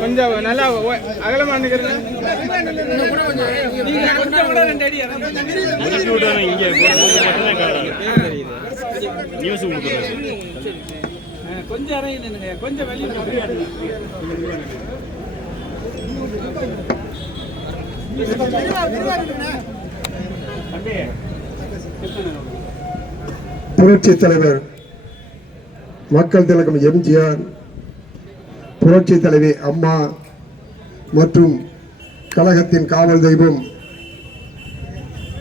கொஞ்சம் நல்லா அகலமா நிக்கிறேன். கொஞ்சம் இறங்கி கொஞ்சம் வெளியே புரட்சி தலைவர் மக்கள் திலகம் எம்ஜிஆர், புரட்சி தலைவி அம்மா மற்றும் கழகத்தின் காவல் தெய்வம்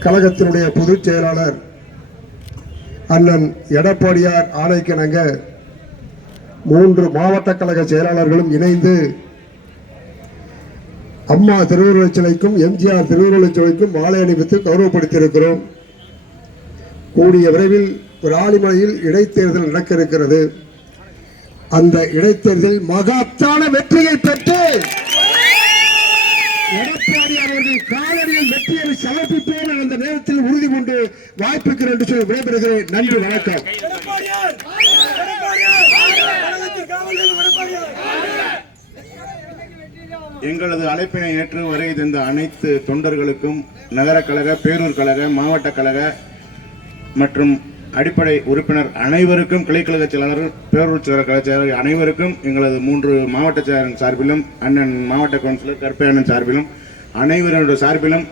கழகத்தினுடைய பொதுச் செயலாளர் அண்ணன் எடப்பாடியார் ஆணைக்கிணங்க 3 மாவட்ட கழக செயலாளர்களும் இணைந்து அம்மா திருவுருவச் சிலைக்கும் எம்ஜிஆர் திருவுருவச் சிலைக்கும் மாலை அணிவித்து கௌரவப்படுத்தியிருக்கிறோம். கூடிய விரைவில் ராலிமலையில் இடைத்தேர்தல் நடக்க இருக்கிறது. அந்த இடைத்தேர்தலில் மகத்தான வெற்றியை பெற்று எடப்பாடி அவர்கள் காலடியில் வெற்றியை சமர்ப்பிப்போம் அந்த நேரத்தில் உறுதி கொண்டு வாய்ப்புக்கு என்று சொல்லி விடைபெறுகிறேன். நன்றி, வணக்கம். எங்களது அழைப்பினை ஏற்று வருகை தந்த அனைத்து தொண்டர்களுக்கும், நகர கழக, பேரூர் கழக, மாவட்ட கழக மற்றும் அடிப்படை உறுப்பினர் அனைவருக்கும், கிளைக்கழக செயலாளர்கள், பேரூர் கழக செயலாளர்கள் அனைவருக்கும் எங்களது 3 மாவட்ட செயலாளர் சார்பிலும், அண்ணன் மாவட்ட கவுன்சிலர் கருப்பை அண்ணன் சார்பிலும், அனைவருடைய சார்பிலும்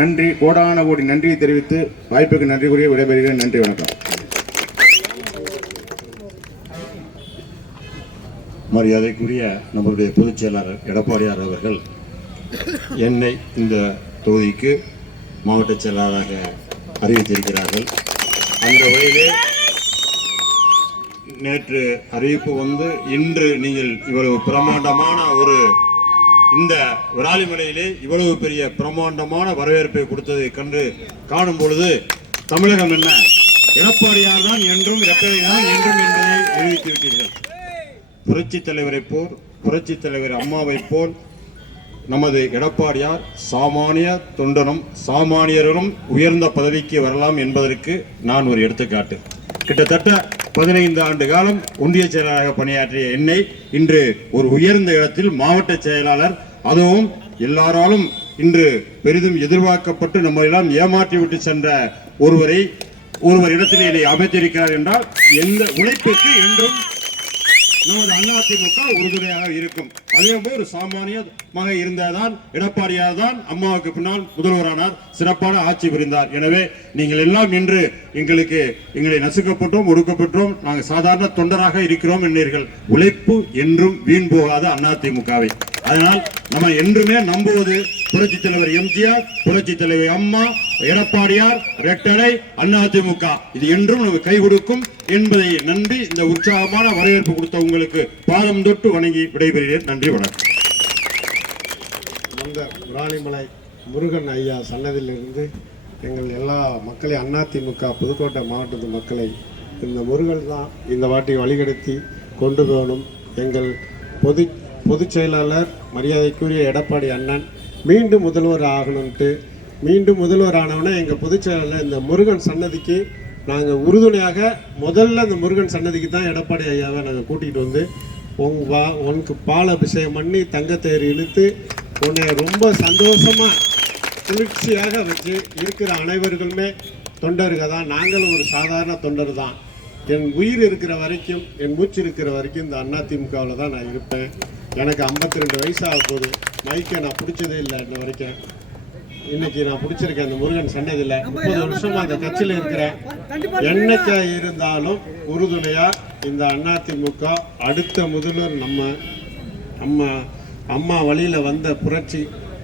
நன்றி, கோடான கோடி நன்றியை தெரிவித்து வாய்ப்புக்கு நன்றி கூறிய விடைபெறுகிறேன். நன்றி, வணக்கம். மரியாதைக்குரிய நம்முடைய பொதுச் செயலாளர் எடப்பாடியார் அவர்கள் என்னை இந்த தொகுதிக்கு மாவட்ட செயலாளராக அறிவித்திருக்கிறார்கள். அந்த வகையிலே நேற்று அறிவிப்பு வந்து இன்று நீங்கள் இவ்வளவு பிரமாண்டமான இந்த விராலிமலையிலே இவ்வளவு பெரிய பிரமாண்டமான வரவேற்பை கொடுத்ததை கண்டு காணும் பொழுது தமிழகம் என்ன, எடப்பாடியார் தான் என்றும், இரட்டை தான் என்றும் என்பதை நிரூபித்து விட்டீர்கள். புரட்சி தலைவரை போல், புரட்சி தலைவர் அம்மாவை போல் நமது எடப்பாடியார் சாமானிய தொண்டனும் சாமானியரும் உயர்ந்த பதவிக்கு வரலாம் என்பதற்கு நான் ஒரு எடுத்துக்காட்டு. கிட்டத்தட்ட 15 ஆண்டு காலம் ஒன்றிய செயலாளராக பணியாற்றிய என்னை இன்று ஒரு உயர்ந்த இடத்தில் மாவட்ட செயலாளர், அதுவும் எல்லாராலும் இன்று பெரிதும் எதிர்பார்க்கப்பட்டு நம்மளெல்லாம் ஏமாற்றிவிட்டு சென்ற ஒருவர் இடத்திலே என்னை அமைத்திருக்கிறார் என்றால் எந்த உழைப்புக்கு என்றும் நமது அதிமுக உறுதுணையாக இருக்கும். அதே போல் ஒரு சாமானியமாக இருந்ததான் எடப்பாடியார் தான் அம்மாவுக்கு பின்னால் முதல்வரானார், சிறப்பான ஆட்சி புரிந்தார். எனவே நீங்கள் எல்லாம் இன்று எங்களை நசுக்கப்பட்டோம், ஒடுக்கப்பட்டோம், நாங்கள் சாதாரண தொண்டராக இருக்கிறோம் என்றீர்கள். உழைப்பு என்றும் வீண் போகாத அதிமுகவை. அதனால் நம்ம என்றுமே நம்புவது புரட்சி தலைவர் எம்ஜிஆர், புரட்சி தலைவர் அம்மா, எடப்பாடியார், ரெட்டலை, அதிமுக. இது என்றும் நமக்கு கை கொடுக்கும் என்பதை நம்பி இந்த உற்சாகமான வரவேற்பு கொடுத்த உங்களுக்கு பாதம் தொட்டு வணங்கி விடைபெறுகிறேன். நன்றி, வணக்கம். இந்த விராலிமலை முருகன் ஐயா சன்னதியிலிருந்து எங்கள் எல்லா மக்களையும், அதிமுக புதுக்கோட்டை மாவட்டத்து மக்களை இந்த முருகன் தான் இந்த வாட்டி வழிகெடுத்தி கொண்டு போகணும். எங்கள் பொதுச் செயலாளர் மரியாதைக்குரிய எடப்பாடி அண்ணன் மீண்டும் முதல்வர் ஆகணும்ட்டு, மீண்டும் முதல்வர் ஆனவொன்னே எங்கள் பொதுச் செயலாளர் இந்த முருகன் சன்னதிக்கு நாங்கள் உறுதுணையாக முதல்ல இந்த முருகன் சன்னதிக்கு தான் எடப்பாடி ஐயாவை நாங்கள் கூட்டிகிட்டு வந்து உனக்கு பால் அபிஷேகம் பண்ணி தங்கத்தேர் இழுத்து உன்னை ரொம்ப சந்தோஷமாக குளிர்ச்சியாக வச்சு இருக்கிற அனைவர்களுமே தொண்டர்கள் தான். நாங்களும் ஒரு சாதாரண தொண்டர் தான். என் உயிர் இருக்கிற வரைக்கும், என் மூச்சு இருக்கிற வரைக்கும் இந்த அதிமுகவில் தான் நான் இருப்பேன். எனக்கு 52 வயசாக போகுது. மைக்கை நான் பிடிச்சதே இல்லை இன்ன வரைக்கும். இன்னைக்கு நான் பிடிச்சிருக்கேன் அந்த முருகன் சன்னதியில். 30 வருஷமாக அந்த கட்சியில் இருக்கிறேன். என்னைக்கு இருந்தாலும் உறுதுணையாக இந்த அதிமுக அடுத்த முதல்வர் நம்ம அம்மா வழியில் வந்த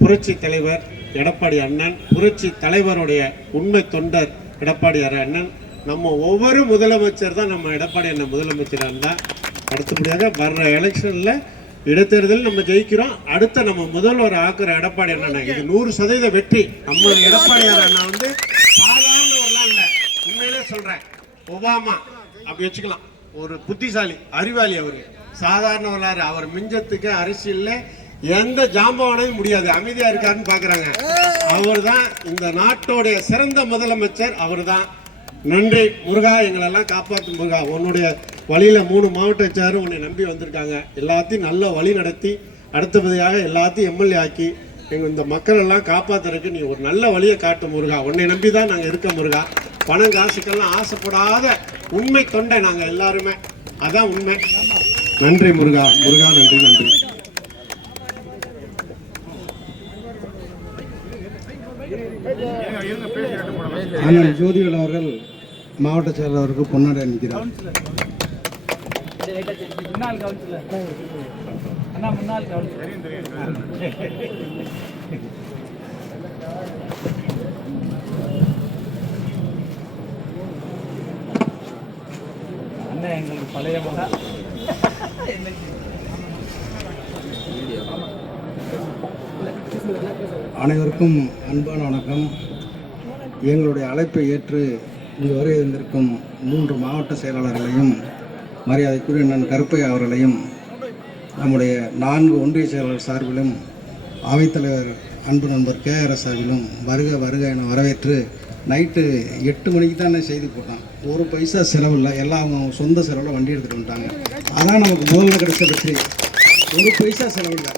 புரட்சி தலைவர் எடப்பாடி அண்ணன், புரட்சி தலைவருடைய உண்மை தொண்டர் எடப்பாடியார் அண்ணன். நம்ம ஒவ்வொரு முதலமைச்சர் தான் நம்ம எடப்பாடி அண்ணன் முதலமைச்சராக இருந்தால் அடுத்தபடியாக வர்ற எலெக்ஷனில் இடைத்தேர்தல் நம்ம ஜெயிக்கிறோம். அடுத்த நம்ம முதல்வர் ஆக்குற எடப்பாடி அண்ணா இது 100% வெற்றி. நம்ம எடப்பாடியார் அண்ணா வந்து சாதாரணவர்லாம் இல்லை, உண்மையிலே சொல்றேன். ஒபாமா அப்படி வச்சுக்கலாம், ஒரு புத்திசாலி அறிவாளி. அவரு சாதாரணவர்லாரு. அவர் மிஞ்சத்துக்கு அரசியல்ல எந்த ஜாம்பவானையும் முடியாது. அமைதியா இருக்காருன்னு பாக்குறாங்க. அவர் தான் இந்த நாட்டோடைய சிறந்த முதலமைச்சர். அவர் தான். நன்றி முருகா, எங்களெல்லாம் காப்பாற்றும் முருகா. உன்னுடைய வழியில 3 மாவட்ட சேரும் உன்னை நம்பி வந்திருக்காங்க. எல்லாத்தையும் நல்ல வழி நடத்தி அடுத்தபடியாக எல்லாத்தையும் எம்எல்ஏ ஆக்கி இந்த மக்கள் எல்லாம் காப்பாத்துறதுக்கு நீ ஒரு நல்ல வழியை காட்டு முருகா. உன்னை நம்பி தான் நாங்கள் இருக்க முருகா. பணம் காசுக்கெல்லாம் ஆசைப்படாத உண்மை தொண்டை நாங்கள் எல்லாருமே. அதான் உண்மை. நன்றி முருகா. முருகா நன்றி. நன்றி. அண்ணன் ஜோதிவேல் அவர்கள் மாவட்ட செயலாளருக்கு பொன்னாடை அணிக்கிறார். முன்னாள் கவுன்சிலர் அண்ணா, முன்னாள் கவுன்சிலர். அண்ணன் எங்களுக்கு பழைய மகா. அனைவருக்கும் அன்பான வணக்கம். எங்களுடைய அழைப்பை ஏற்று இங்கு வருகை இருந்திருக்கும் 3 மாவட்ட செயலாளர்களையும் மரியாதைக்குரிய அண்ணன் கருப்பையா அவர்களையும் நம்முடைய 4 ஒன்றிய செயலாளர் சார்பிலும் அவைத்தலைவர் அன்பு நண்பர் KRS சார்பிலும் வருக வருக என வரவேற்று நைட்டு 8 மணிக்கு தான் செய்தி போட்டான். ஒரு பைசா செலவில்லை. எல்லாம் அவங்க சொந்த செலவில் வண்டி எடுத்துகிட்டு வந்துட்டாங்க. அதான் நமக்கு முதல்ல கிடைச்ச வெற்றி. ஒரு பைசா செலவில்லை.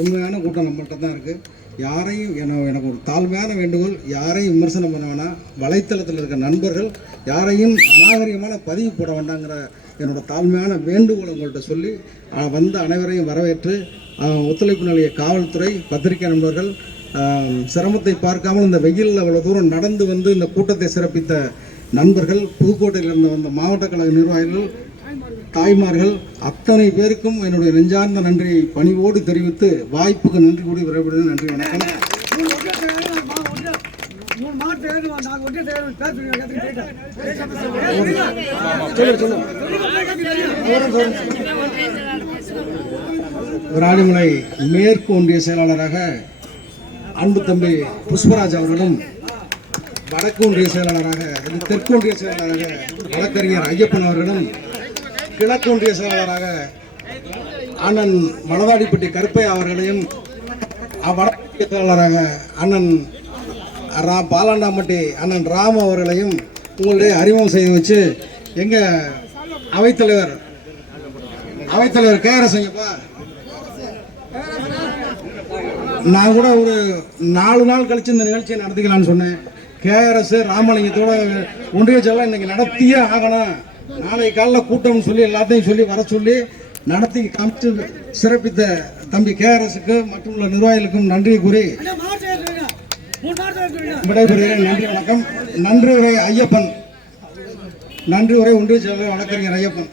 உண்மையான கூட்டம் நம்மள்கிட்ட தான் இருக்குது. யாரையும் எனக்கு ஒரு தாழ்மையான வேண்டுகோள், யாரையும் விமர்சனம் பண்ண வேணாம். வலைத்தளத்தில் இருக்க நண்பர்கள் யாரையும் அநாகரிகமான பதிவு போட வேண்டாங்கிற என்னோடய தாழ்மையான வேண்டுகோள் உங்கள்கிட்ட சொல்லி வந்த அனைவரையும் வரவேற்று ஒத்துழைப்பு நிலைய காவல்துறை, பத்திரிகை நண்பர்கள், சிரமத்தை பார்க்காமல் இந்த வெயிலில் அவ்வளோ தூரம் நடந்து வந்து இந்த கூட்டத்தை சிறப்பித்த நண்பர்கள், புதுக்கோட்டையிலிருந்து வந்த மாவட்ட கழக நிர்வாகிகள், தாய்மார்கள் அத்தனை பேருக்கும் என்னுடைய நெஞ்சார்ந்த நன்றியை பணிவோடு தெரிவித்து வாய்ப்புக்கு நன்றி கூடி விரைவிடுவது. நன்றி, வணக்கம். விராலிமலை மேற்கு ஒன்றிய செயலாளராக அன்பு தம்பி புஷ்பராஜ் அவர்களும், வடக்கு ஒன்றிய செயலாளராக தெற்கு ஒன்றிய செயலாளராக வழக்கறிஞர் ஐயப்பன் அவர்களும், கிழக்கு ஒன்றிய செயலாளராக அண்ணன் மலவாடிப்பட்டி கருப்பையா அவர்களையும், வடக்கு செயலாளராக அண்ணன் பாலாண்டாம்பட்டி அண்ணன் ராமு அவர்களையும் உங்களுடைய அறிமுகம் செய்து வச்சு எங்கள் அவைத்தலைவர் KRS ஐயப்பா, நான் கூட ஒரு 4 நாள் கழிச்சு இந்த நிகழ்ச்சியை நடத்திக்கலான்னு சொன்னேன். KRS ராமலிங்கத்தோட ஒன்றிய செயலாளர் இன்னைக்கு நடத்தியே ஆகணும், நாளை காலையில் கூட்டம்னு சொல்லி எல்லாத்தையும் சொல்லி வர சொல்லி நடத்தி காமிச்சு சிறப்பித்த தம்பி KRSக்கு மற்றும் உள்ள நிர்வாகிகளுக்கும் நன்றி கூறி விடைபெறுகிறேன். நன்றி, வணக்கம். நன்றி உரை ஐயப்பன். நன்றி உரை ஒன்றிய செயலாளர் வழக்கறிஞர் ஐயப்பன்.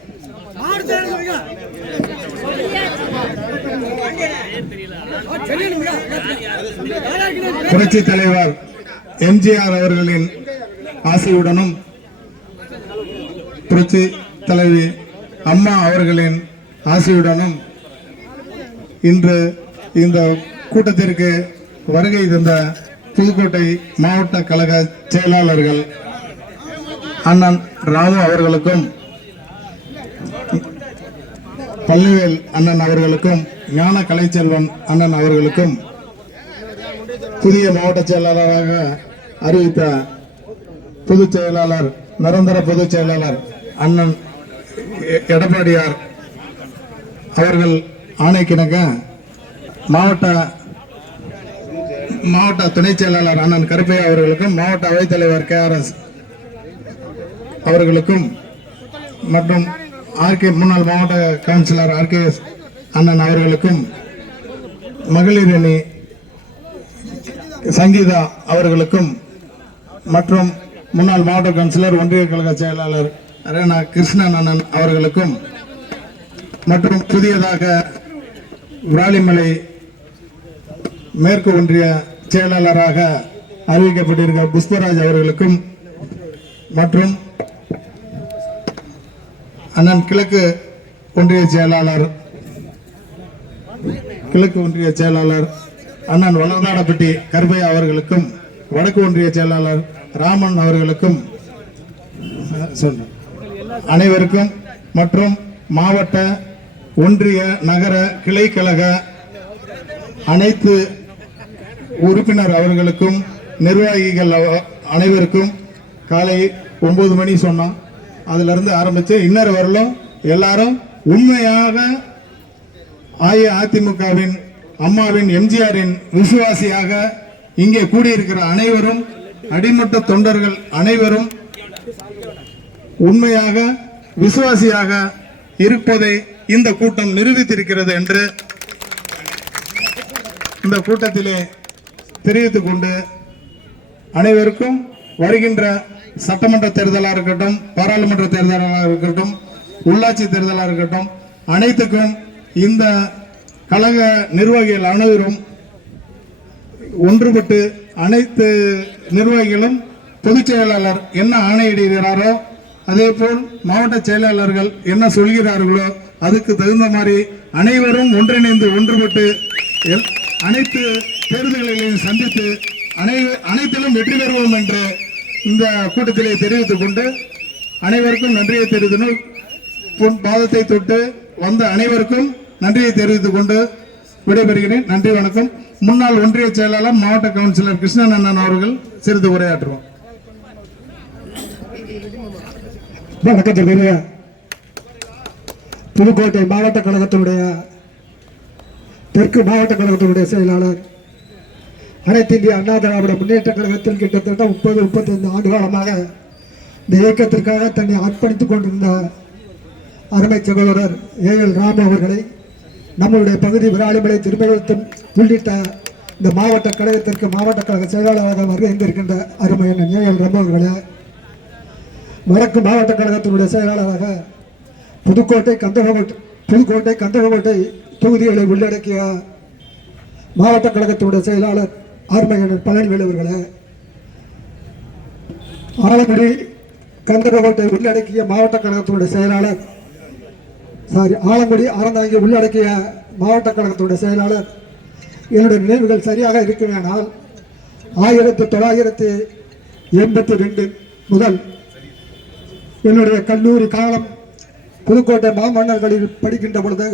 புரட்சி தலைவர் எம்ஜிஆர் அவர்களின் ஆசையுடனும் புரட்சி தலைவி அம்மா அவர்களின் ஆசையுடனும் இன்று இந்த கூட்டத்திற்கு வருகை தந்த புதுக்கோட்டை மாவட்ட கழக செயலாளர்கள் அண்ணன் ராமு அவர்களுக்கும், பள்ளிவேல் அண்ணன் அவர்களுக்கும், ஞான கலைச்செல்வன் அண்ணன் அவர்களுக்கும், புதிய மாவட்ட செயலாளராக அறிவித்த பொதுச் செயலாளர், நிரந்தர பொதுச் செயலாளர் அண்ணன் எடப்பாடியார் அவர்கள் ஆணைக்கிணங்க மாவட்ட துணை செயலாளர் அண்ணன் கருப்பையா அவர்களுக்கும், மாவட்ட அவைத்தலைவர் KRS அவர்களுக்கும் மற்றும் முன்னாள் மாவட்ட கவுன்சிலர் RKS அண்ணன் அவர்களுக்கும், மகளிர் அணி சங்கீதா அவர்களுக்கும் மற்றும் முன்னாள் மாவட்ட கவுன்சிலர் ஒன்றிய கழக செயலாளர் ரேனா கிருஷ்ணன் அண்ணன் அவர்களுக்கும் மற்றும் புதியதாக விராலிமலை மேற்கு ஒன்றிய செயலாளராக அறிவிக்கப்பட்டிருக்க புஷ்பராஜ் அவர்களுக்கும் மற்றும் அண்ணன் கிழக்கு ஒன்றிய செயலாளர் அண்ணன் வளர்ந்தாடப்பட்டி கருப்பையா அவர்களுக்கும், வடக்கு ஒன்றிய செயலாளர் ராமன் அவர்களுக்கும் அனைவருக்கும் மற்றும் மாவட்ட, ஒன்றிய, நகர கிளை கழக அனைத்து உறுப்பினர் அவர்களுக்கும் நிர்வாகிகள் அனைவருக்கும் காலை 9 மணி சொன்னோம். அதிலிருந்து ஆரம்பித்து இன்னொரு வரலும் எல்லாரும் உண்மையாக அஇஅதிமுகவின் அம்மாவின் எம்ஜிஆரின் விசுவாசியாக இங்கே கூடியிருக்கிற அனைவரும், அடிமட்ட தொண்டர்கள் அனைவரும் உண்மையாக விசுவாசியாக இருப்பதை இந்த கூட்டம் நிரூபித்திருக்கிறது என்று இந்த கூட்டத்திலே தெரிவித்துக் கொண்டு அனைவருக்கும் வருகின்ற சட்டமன்ற தேர்தலாக இருக்கட்டும், பாராளுமன்ற தேர்தலாக இருக்கட்டும், உள்ளாட்சி தேர்தலாக இருக்கட்டும், அனைத்துக்கும் இந்த கழக நிர்வாகிகள் அனைவரும் ஒன்றுபட்டு அனைத்து நிர்வாகிகளும் பொதுச் செயலாளர் என்ன ஆணையிடுகிறாரோ அதேபோல் மாவட்ட செயலாளர்கள் என்ன சொல்கிறார்களோ அதுக்கு தகுந்த மாதிரி அனைவரும் ஒன்றிணைந்து ஒன்றுபட்டு அனைத்து தேர்தல்களையும் சந்தித்து அனைத்திலும் வெற்றி பெறுவோம் என்று இந்த கூட்டத்திலே தெரிவித்துக் கொண்டு அனைவருக்கும் நன்றியை தெரிவித்து பாதத்தை தொட்டு வந்த அனைவருக்கும் நன்றியை தெரிவித்துக் கொண்டு விடைபெறுகிறேன். நன்றி, வணக்கம். முன்னாள் ஒன்றிய செயலாளர் மாவட்ட கவுன்சிலர் கிருஷ்ணன் அண்ணன் அவர்கள் சிறிது உரையாற்றுவோம். வணக்கத்திற்குரிய புதுக்கோட்டை மாவட்ட கழகத்தினுடைய தெற்கு மாவட்ட கழகத்தினுடைய செயலாளர், அனைத்து இந்திய அண்ணா திராவிட முன்னேற்ற கழகத்தில் கிட்டத்தட்ட 30-35 ஆண்டு காலமாக இந்த இயக்கத்திற்காக தன்னை அர்ப்பணித்துக் கொண்டிருந்த அருமை சகோதரர் ஏஎல் ராம் அவர்களை நம்முடைய பகுதி விராலிமலை திருமணத்தின் உள்ளிட்ட இந்த மாவட்ட கழகத்திற்கு மாவட்ட கழக செயலாளராக வருகின்றிருக்கின்ற அருமை அண்ணன் ஏஎல் ராம் அவர்களே, வடக்கு மாவட்ட கழகத்தினுடைய செயலாளராக புதுக்கோட்டை கந்தகோட்டை தொகுதிகளை உள்ளடக்கிய மாவட்ட கழகத்தினுடைய செயலாளர் ஆர்மையனர் பழனிவேல் அவர்களே, ஆலங்குடி கந்தகோட்டை உள்ளடக்கிய மாவட்ட கழகத்தினுடைய செயலாளர் ஆலங்குடி அறந்தாங்கி உள்ளடக்கிய மாவட்ட கழகத்தினுடைய செயலாளர், என்னுடைய நினைவுகள் சரியாக இருக்குமேனால் 1982 முதல் என்னுடைய கல்லூரி காலம் புதுக்கோட்டை மாமன்னர்களில் படிக்கின்ற பொழுது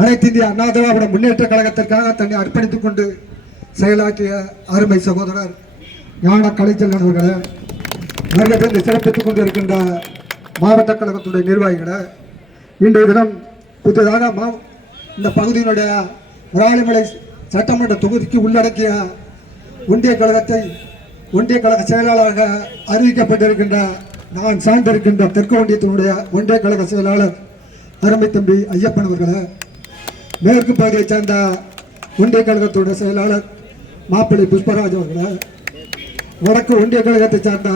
அனைத்து இந்திய அண்ணா திராவிட முன்னேற்ற கழகத்திற்காக தன்னை அர்ப்பணித்துக் கொண்டு செயலாற்றிய அருமை சகோதரர் ஞான கலைச்செல்வன் அவர்களை, வருகை சிறப்பித்துக் கொண்டிருக்கின்ற மாவட்ட கழகத்துடைய நிர்வாகிகளை, இன்றைய தினம் புதிதாக இந்த பகுதியினுடைய விராலிமலை சட்டமன்ற தொகுதிக்கு உள்ளடக்கிய ஒன்றிய கழக செயலாளராக அறிவிக்கப்பட்டிருக்கின்ற நான் சார்ந்திருக்கின்ற தெற்கு ஒன்றியத்தினுடைய ஒன்றிய கழக செயலாளர் அருமை தம்பி ஐயப்பன் அவர்களை, மேற்கு பகுதியைச் சேர்ந்த ஒன்றிய கழகத்துடைய செயலாளர் மாப்பிள்ளை புஷ்பராஜ் அவர்களை, வடக்கு ஒன்றிய கழகத்தைச் சேர்ந்த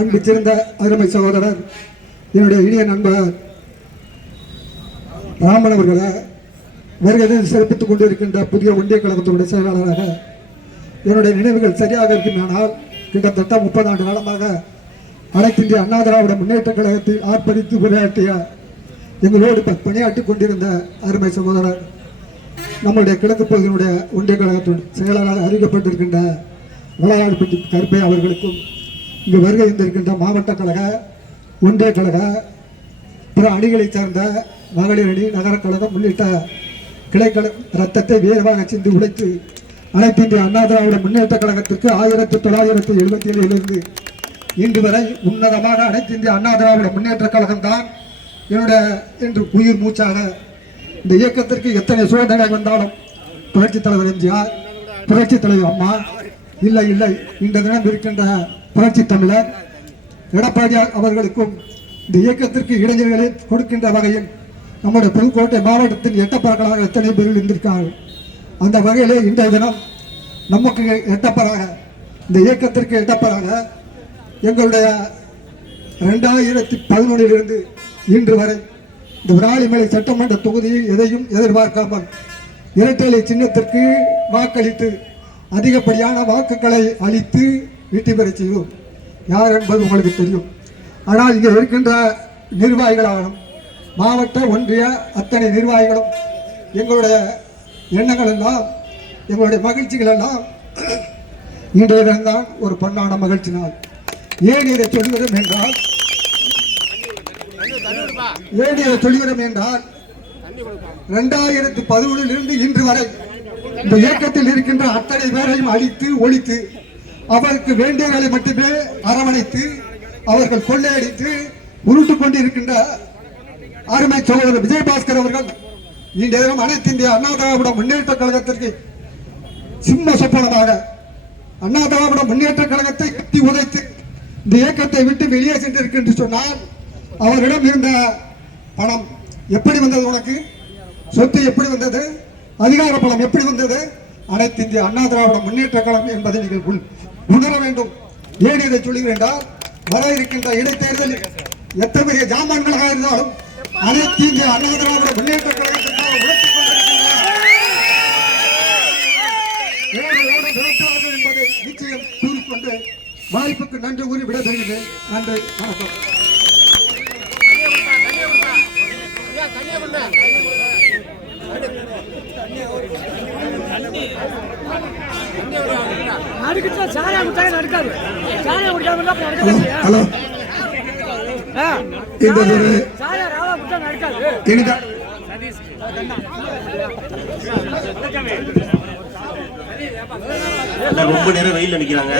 அன்பு சிறந்த அருமை சகோதரர் என்னுடைய இனிய நண்பர் ராமன் அவர்களை, வருகை சிறப்பித்துக் கொண்டிருக்கின்ற புதிய ஒன்றிய கழகத்தினுடைய செயலாளராக என்னுடைய நினைவுகள் சரியாக இருக்குமானால் கிட்டத்தட்ட 30 ஆண்டு காலமாக அனைத்து இந்திய அண்ணா திராவிட முன்னேற்ற கழகத்தில் ஆர்ப்பரித்து உரையாற்றிய எங்களோடு பணியாற்றிக் கொண்டிருந்த அருமை சகோதரர் நம்முடைய கிழக்கு பகுதியினுடைய ஒன்றிய கழகத்தின் செயலாளராக அறிவிக்கப்பட்டிருக்கின்ற விளையாடுபட்டி கருப்பை அவர்களுக்கும், இங்கு வருகை இருந்திருக்கின்ற மாவட்ட கழக ஒன்றிய கழக பிற அணிகளைச் சேர்ந்த மகளிர் அணி நகர கழகம் உள்ளிட்ட கிளைக்கழக ரத்தத்தை வேகமாக சிந்தி உழைத்து அனைத்து இந்திய அண்ணா திராவிட முன்னேற்ற கழகத்திற்கு 1977 இன்று வரை உன்னதமான அனைத்து இந்திய அண்ணா திராவிட முன்னேற்ற கழகம் தான் என்னுடைய என்று உயிர் மூச்சாக இந்த இயக்கத்திற்கு எத்தனை சோதனை வந்தாலும் புரட்சித் தலைவர் எம்ஜிஆர், புரட்சித் தலைவர் அம்மா, இல்லை இந்த தினம் இருக்கின்ற புரட்சி தமிழர் எடப்பாடி அவர்களுக்கும் இந்த இயக்கத்திற்கு இளைஞர்களை கொடுக்கின்ற வகையில் நம்முடைய புதுக்கோட்டை மாவட்டத்தின் எட்டப்பர்களாக எத்தனை பேர்கள் இருந்திருக்கார்கள். அந்த வகையிலே இன்றைய தினம் நமக்கு எட்டப்பராக இந்த இயக்கத்திற்கு எட்டப்பராக எங்களுடைய 2011 இன்று வரை இந்த விராலிமலை சட்டமன்ற தொகுதியில் எதையும் எதிர்பார்க்காமல் இரட்டை சின்னத்திற்கு வாக்களித்து அதிகப்படியான வாக்குகளை அளித்து வெற்றி பெற செய்வோம். யார் என்பது உங்களுக்கு தெரியும். ஆனால் இங்கே இருக்கின்ற நிர்வாகிகளாகணும், மாவட்ட ஒன்றிய அத்தனை நிர்வாகிகளும் எங்களுடைய எண்ணங்கள் எல்லாம், எங்களுடைய மகிழ்ச்சிகள் எல்லாம் இன்றைய தினம்தான் ஒரு பொன்னான மகிழ்ச்சி நாள். ஏன் இதை சொல்கிறோம் என்றால் 2011 இன்று வரை இந்த இயக்கத்தில் இருக்கின்ற அத்தனை பேரையும் அழித்து ஒழித்து அவருக்கு வேண்டியவர்களை மட்டுமே அரவணைத்து அவர்கள் கொள்ளையடித்து உருட்டு கொண்டிருக்கின்ற அருமை சகோதரர் விஜயபாஸ்கர் அவர்கள் இன்றைய அனைத்து இந்திய அண்ணா திராவிட முன்னேற்ற கழகத்திற்கு சிம்ம சொப்பனமாக அண்ணா திராவிட முன்னேற்ற கழகத்தை கட்டி உதைத்து இந்த இயக்கத்தை விட்டு வெளியே சென்றிருக்கு என்று சொன்னால் அவரிடம் இருந்த பணம் எப்படி வந்தது, உனக்கு சொத்து எப்படி வந்தது, அதிகார பலம் எப்படி வந்தது, அனைத்து இந்திய அண்ணா திராவிட முன்னேற்ற கழகம் என்பதை நீங்கள் உணர வேண்டும். ஏன் இதை சொல்லுகிறேன் என்றால், வர இருக்கின்ற இடைத்தேர்தலில் எத்தனை பெரிய ஜாமான்களாக இருந்தாலும் அனைத்து இந்திய அண்ணா திராவிட முன்னேற்ற கழகத்திற்காக உழைத்துக் கொண்டிருக்கிறார்கள் என்பதை நிச்சயம் கூறிக்கொண்டு வாய்ப்புக்கு நன்றி கூறி விடைபெறுகிறேன். நன்றி, வணக்கம். ஹலோ, இந்த ஒரு ரொம்ப நேரம் வெயில்ல நிக்கிறாங்க.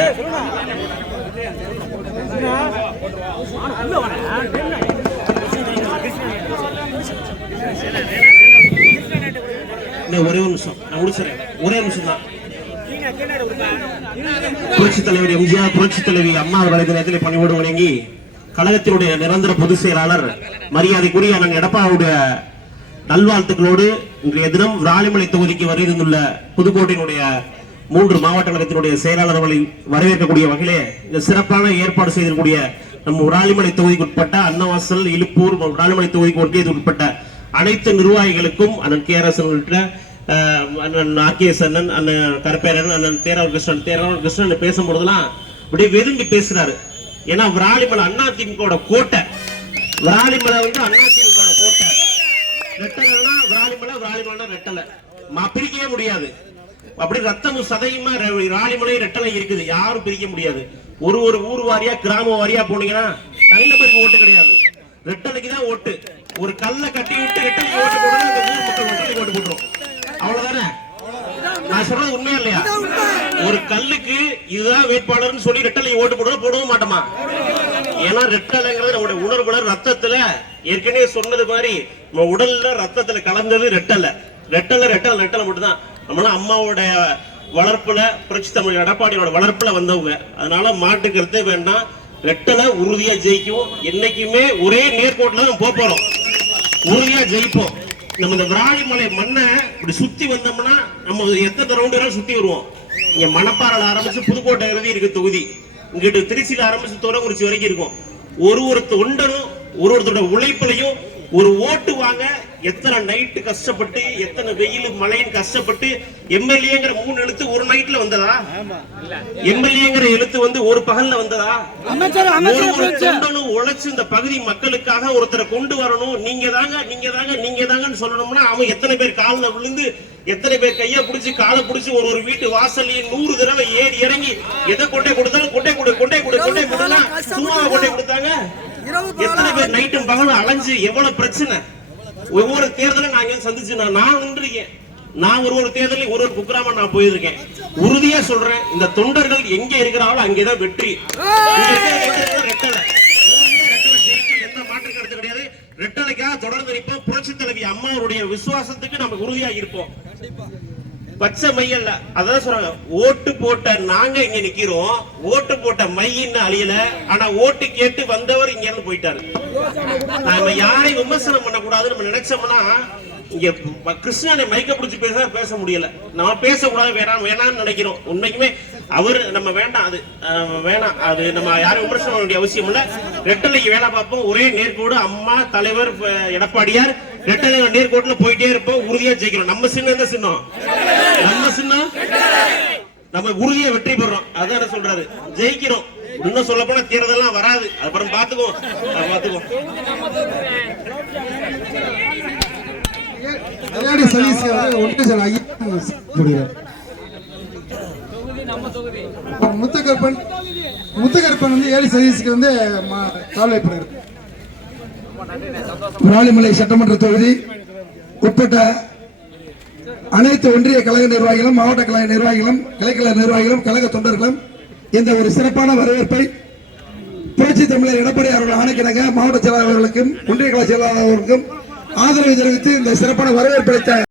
ஒரே ஒரு நிமிஷம் நான் முடிச்சிடறேன். ஒரே நிமிஷம் தான். புரட்சி தலைவர் எம்ஜிஆர், புரட்சி தலைவி அம்மா அவர்கள் இந்த நேரத்தில் பணியோடு வழங்கி கழகத்தினுடைய நிரந்தர பொதுச் செயலாளர் மரியாதைக்குரிய அண்ணன் எடப்பாடியுடைய நல்வாழ்த்துக்களோடு இன்றைய தினம் விராலிமலை தொகுதிக்கு வருகின்றுள்ள புதுக்கோட்டையினுடைய 3 மாவட்ட கழகத்தினுடைய செயலாளர்களை வரவேற்கக்கூடிய வகையிலே இந்த சிறப்பான ஏற்பாடு செய்திருக்கூடிய நம் விராலிமலை தொகுதிக்கு உட்பட்ட அன்னவாசல், இலுப்பூர், விராலிமலை தொகுதிக்கு ஒன்றியத்துக்கு உட்பட்ட அனைத்து நிர்வாகிகளுக்கும் அண்ணன் KRS அண்ணன் RKS அண்ணன், அண்ணன் கருப்பேரன், அண்ணன் தேரவர் கிருஷ்ணன் பேசும்பொழுதுலாம் அப்படியே விரும்பி பேசுறாரு. ஏன்னா விராலிமலை அதிமுக கோட்டை, விராலிமலை வந்து அதிமுக கோட்டை. ரெட்டலைனா விராலிமலை, விராலிமலைனா ரெட்டலை, பிரிக்கவே முடியாது. அப்படி ரத்தமும் சதையுமா விராலிமலை ரெட்டலை இருக்குது, யாரும் பிரிக்க முடியாது. ஒரு ஊர் வாரியா கிராம வாரியா போனீங்கன்னா தனிநபருக்கு ஓட்டு கிடையாது, ரெட்டலைக்கு தான் ஓட்டு. ஒரு கல்லை கட்டி விட்டு ரெட்டலைக்கு ஓட்டு போடுறது அந்த ஊர் மக்கள் ரெட்டலைக்கு ஓட்டு போட்டுரும். அவ்வளவுதானே? நான் சொல்றது உண்மையா இல்லையா? ஒரு கல்லுக்கு இதுதான் வேட்பாளர்னு சொல்லி ரெட்டலை ஓட்டு போடவும் மாட்டோமா? ஏன்னா ரெட்டலைங்கிறது நம்முடைய உணர்வுல ரத்தத்துல ஏற்கனவே சொன்னது மாதிரி நம்ம உடல்ல ரத்தத்துல கலந்தது ரெட்டலை. ரெட்டலை மட்டும்தான். நம்மளாம் அம்மாவோட வளர்ப்புல, புரட்சி தமிழ் எடப்பாடியோட வளர்ப்புல வந்தவங்க. அதனால மாட்டு கருத்தே வேண்டாம். ரெட்டலை உறுதியா ஜெயிக்கும். என்னைக்குமே ஒரே நேர்கோட்டில் தான் போறோம், உறுதியா ஜெயிப்போம். நம்ம இந்த விராலிமலை மண்ணை இப்படி சுத்தி வந்தோம்னா நம்ம எத்தனை ரவுண்டு சுத்தி வருவோம். இங்க மணப்பாறையில ஆரம்பிச்சு புதுக்கோட்டை இறுதி இருக்கு தொகுதி, இங்கிட்டு திருச்சியில ஆரம்பிச்சு தோரங்குறிச்சி வரைக்கும் இருக்கும். ஒரு தொண்டனும் ஒருத்தரோட உழைப்புலையும் ஒரு ஓட்டு வாங்க எத்தனை நைட்டு கஷ்டப்பட்டு, எத்தனை வெயில் மழைன்னு கஷ்டப்பட்டு எம்எல்ஏங்கிற 3 எழுத்து ஒரு நைட்ல வந்ததா? எம்எல்ஏங்கிற எழுத்து வந்து ஒரு பகல்ல வந்ததா? ஒரு தொண்டனும் உழைச்சு இந்த பகுதி மக்களுக்காக ஒருத்தரை கொண்டு வரணும், நீங்க தாங்கன்னு சொல்லணும்னா அவன் எத்தனை பேர் காலில் விழுந்து, எத்தனை பேர் கையை பிடிச்சி காலை பிடிச்சி ஒரு வீட்டு வாசல்லையே 100 தடவை ஏறி இறங்கி எதை கொண்டே கொடுத்தாலும் கொண்டே கொடுத்தா சும்மா கொண்டே கொடுத்தாங்க. எத்தனை பேர் நைட்டும் பகலும் அலைஞ்சு எவ்வளவு பிரச்சனை. ஒவ்வொரு தேர்தலும் நான் சந்திச்சு நான் நின்றுருக்கேன். நான் ஒரு தேர்தலையும் ஒரு குக்கிராம நான் போயிருக்கேன். உறுதியா சொல்றேன், இந்த தொண்டர்கள் எங்க இருக்கிறாங்களோ அங்கேதான் வெற்றி. ரெட்டலை எந்த மாற்று கருத்து கிடையாது. ரெட்டலைக்காக தொடர்ந்து நிற்போம். புரட்சி தலைவி அம்மாவுடைய விசுவாசத்துக்கு நம்ம உறுதியா இருப்போம். பச்சை மையல்ல அதான் சொல்றாங்க, ஓட்டு போட்ட நாங்க இங்க நிக்கிறோம், ஓட்டு போட்ட மையின்னு அழியல. ஆனா ஓட்டு கேட்டு வந்தவர் இங்க இருந்து போயிட்டாரு. நாம யாரையும் விமர்சனம் பண்ணக்கூடாதுன்னு நம்ம நினைச்சோம்னா இங்க கிருஷ்ணனை மைக்க பிடிச்சி பேச முடியல. நம்ம பேசக்கூடாது, வேணாம்னு நினைக்கிறோம். உண்மைக்குமே அவர் நம்ம வேண்டாம், அது வேணாம், அது நம்ம யாரும் விமர்சனம் பண்ண வேண்டிய அவசியம் இல்ல. ரெட்டலைக்கு வேலை பார்ப்போம், ஒரே நேர்கோடு. அம்மா தலைவர் எடப்பாடியார் ரெட்டலை நேர்கோட்டுல போயிட்டே இருப்போம், உறுதியா ஜெயிக்கிறோம். நம்ம சின்னம் எந்த சின்னம்? நம்ம சின்னம். நம்ம உறுதியா வெற்றி பெறோம். அதான் சொல்றாரு, ஜெயிக்கிறோம். இன்னும் சொல்ல போனா தேர்தலாம் வராது, அப்புறம் பாத்துக்குவோம். முத்துக்கருப்பன் வந்து ஏழு சதீஷுக்கு வந்து காவல்துறை விராலிமலை சட்டமன்ற தொகுதி உட்பட்ட அனைத்து ஒன்றிய கழக நிர்வாகிகளும், மாவட்ட கழக நிர்வாகிகளும், கிளைக்கழக நிர்வாகிகளும், கழக தொண்டர்களும் இந்த ஒரு சிறப்பான வரவேற்பை புரட்சி தமிழர் எடப்பாடி அவர்கள் ஆணைக்கிணங்க மாவட்ட செயலாளர்களுக்கும் ஒன்றிய கழக செயலாளர்களுக்கும் ஆதரவு தெரிவித்து இந்த சிறப்பான வரவேற்பு அளித்த